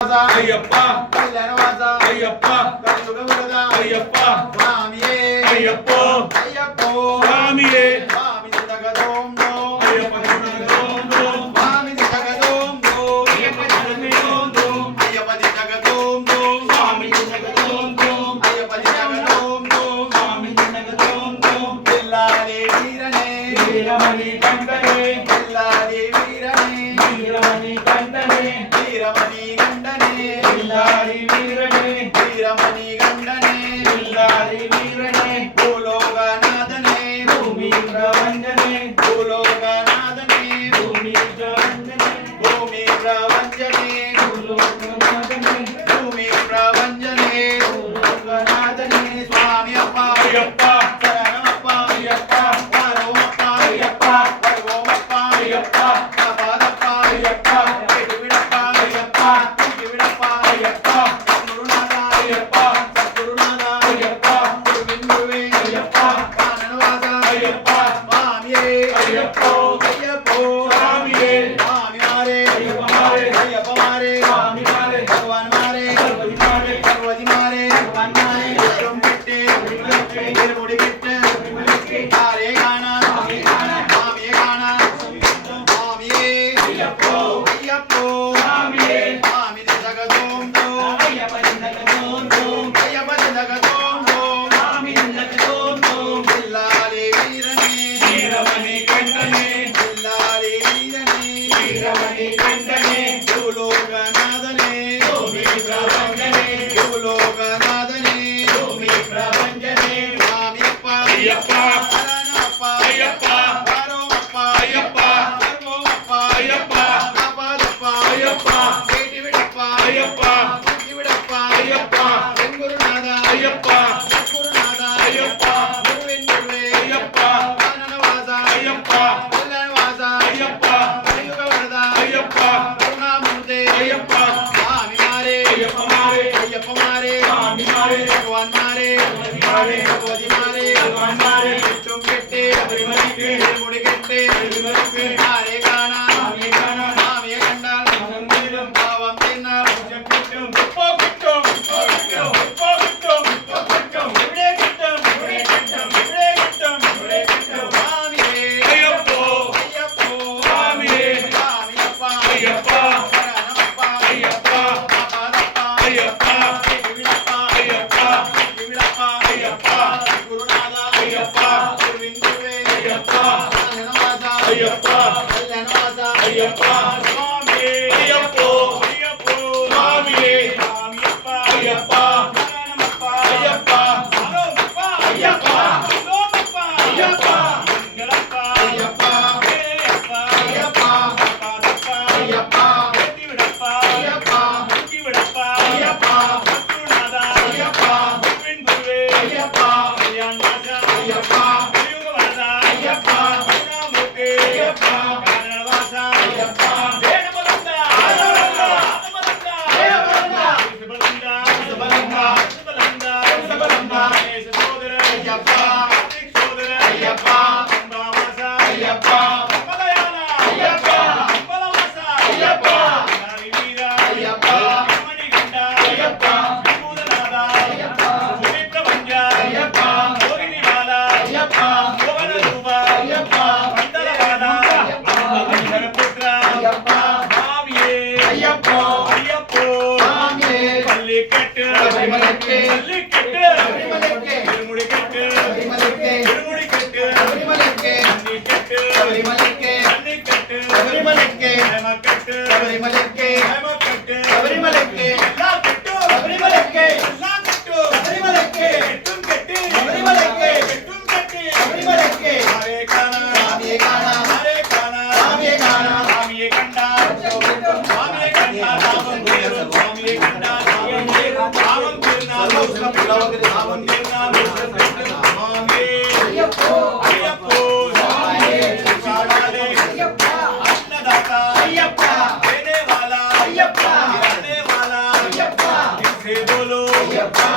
ஐயப்பா கல்யாணவாசா ஐயப்பா கலியுகவரதா ஐயப்பா சுவாமியே ஐயப்போ ஐயப்போ சுவாமியே சுவாமி ஜகதோம் தோம் ஐயப்பா ஜகதோம் தோம் சுவாமி ஜகதோம் தோம் ஐயப்பா ஜகதோம் தோம் ஐயப்ப ஜகதோம் தோம் சுவாமி ஜகதோம் தோம் ஐயப்ப ஜகதோம் தோம் சுவாமி ஜகதோம் தோம் பில்லாரே வீரனே வீரமணி கண்டனே பில்லாரே வீரனே வீரமணி கண்டனே வீரமணி கண்டனே பில்லாரி வீரனே வீரமணி கண்டனே பில்லாரி வீரனே பூலோகநாதனே பூமி பிரபஞ்சனே பூலோகநாதனே பூமி பிரபஞ்சனே பூமி பிரபஞ்சனே பூலோகநாதனே பூமி பிரபஞ்சனே பூலோகநாதனே சுவாமி அப்பா ஐயப்பா சரணமப்பா ஐயப்பா வாரோமப்பா ஐயப்பா வருவோமப்பா ஐயப்பா காப்பாதப்பா ஐயப்பா கேட்டுவிடப்பா ஐயப்பா தூக்கிவிடப்பா ஐயப்பா குருநாதா ஐயப்பா சத்குருநாதா ஐயப்பா குருவின் குருவே ஐயப்பா கானனவாசா ஐயப்பா சுவாமியே ஐயப்போ ஐயப்போ சுவாமியே சுவாமிமாரே ஐயப்பமாரே ஐயப்பமாரே சுவாமிமாரே பகவான்மாரே சர்வதிமாரே பார்வதிமாரே பகவான்மாரே விஷ்ணும் கிட்டு திருமுடி கிட்டு ஆரே காணா சுவாமியே காணா சுவாமியே ஐயப்போ ஐயப்போ சுவாமியே சுவாமி ஜகதோம் தோம் ஐயப்ப ஜகதோம் தோம் ஐயப்ப ஜகதோம் தோம் சுவாமி ஜகதோம் தோம் பில்லாரே வீரனே வீரமணி கண்டனே பில்லாரே வீரனே வீரமணி கண்டனே பூலோகநாதனே பூமி பிரபஞ்சனே பூலோகநாதனே பூமி பிரபஞ்சனே சுவாமியப்பா ஐயப்பா சரணமப்பா ஐயப்பா வாரோமப்பா ஐயப்பா வருவோமப்பா ஐயப்பா காப்பாதப்பா ஐயப்பா கேட்டுவிடப்பா ஐயப்பா தூக்கிவிடப்பா ஐயப்பா குருநாதா ஐயப்பா குருநாதா ஐயப்பா குருவின் குருவே ஐயப்பா கானனவாசா ஐயப்பா கல்யாணவாசா ஐயப்பா கலியுகவரதா ஐயப்பா கருணாமூர்த்தே ஐயப்பா சுவாமிமாரே ஐயப்பமாரே ஐயப்பமாரே சுவாமிமாரே பகவான்மாரே பகவான்மாரே பகவதிமாரே பகவான்மாரே விஷ்ணும் கெட்டே சபரிமலைக்கு திருமுடி கெட்டே சபரிமலைக்கு ஆரே காணா சுவாமியே காணா சுவாமியை கண்டால் மனந்தீரம் பாவம் தின்னால் கிட்டும் போகட்டும் போகட்டும் போகட்டும் போகட்டும் விடே கிட்டும் விடே கிட்டும் விடே கிட்டும் விடே கிட்டும் சுவாமியே ஐயப்போ ஐயப்போ சுவாமியே சுவாமியப்பா ஐயப்பா சரணமப்பா ஐயப்பா காப்பாதப்பா ஐயப்பா கேட்டுவிடப்பா ஐயப்பா தூக்கிவிடப்பா ஐயப்பா குருநாதா ஐயப்பா குருவின் குருவே ஐயப்பா கானனவாசா ஐயப்பா கல்யாணவாசா ஐயப்பா சுவாமியே ஐயப்போ ஐயப்போ சுவாமியே சுவாமியப்பா ஐயப்பா சரணமப்பா ஐயப்பா வாரோமப்பா ஐயப்பா வருவோமப்பா ஐயப்பா எங்களப்பா ஐயப்பா ஏயப்பா ஐயப்பா காப்பாதப்பா ஐயப்பா கேட்டுவிடப்பா ஐயப்பா தூக்கிவிடப்பா ஐயப்பா சத்குருநாதா ஐயப்பா குருவின் குருவே ஐயப்பா கல்யாணவாசா ஐயப்பா கலியுகவரதா ஐயப்பா கருணாமூர்த்தி ஐயப்பா கானனவாசா ஐயப்பா வேணுமலந்தா ஆனமலந்தா ஆனமலந்தா தேவமலந்தா சிவபலந்தா சிவபலந்தா சிவபலந்தா சிவபலந்தா நேச சோதர ஐயப்பா கார்த்திக் சோதர ஐயப்பா அம்பாவாசா ஐயப்பா மலையாளா ஐயப்பா அம்பலவாசா ஐயப்பா நாரி வீரா ஐயப்பா மணிகண்டா ஐயப்பா பூதநாதா ஐயப்பா சுமித்த பஞ்சா ஐயப்பா மோகினி மாலா ஐயப்பா மோகன ரூபா ஐயப்பா மண்டலவாதா புத்ரா ஐயப்பா சுவாமியே ஐயப்போ ஐயப்போ சுவாமியே பள்ளிக்கட்டு சபரிமலைக்கு பள்ளிக்கட்டு சபரிமலைக்கு திருமுடிக்கட்டு சபரிமலைக்கு திருமுடிக்கட்டு சபரிமலைக்கு கன்னிக்கட்டு சபரிமலைக்கு கன்னிக்கட்டு சபரிமலைக்கு ஹேமக்கட்டு சபரிமலைக்கு ஹேமக்கட்டு சபரிமலைக்கு எல்லா கட்டும் சபரிமலைக்கு எல்லா கட்டும் சபரிமலைக்கு கெட்டும் கெட்டு சபரிமலைக்கு கெட்டும் கெட்டு சபரிமலைக்கு ஹரே காணா சுவாமியே காணா ஹரே காணா சுவாமியே காணா சுவாமியே கண்டா சுவாமியே கண்டா தாமம் தீரும் சுவாமியே கண்டா தாமம் தீரும் தாமம் தீர்ந்தால் மோசம் தாமம் தீர்ந்தால் மோசம் சுவாமியே ஐயப்போ ஐயப்போ சுவாமியே சுவாமியே ஐயப்பா अन्नदाता ஐயப்பா देने वाला ஐயப்பா गिराने वाला ஐயப்பா इनसे बोलो ஐயப்பா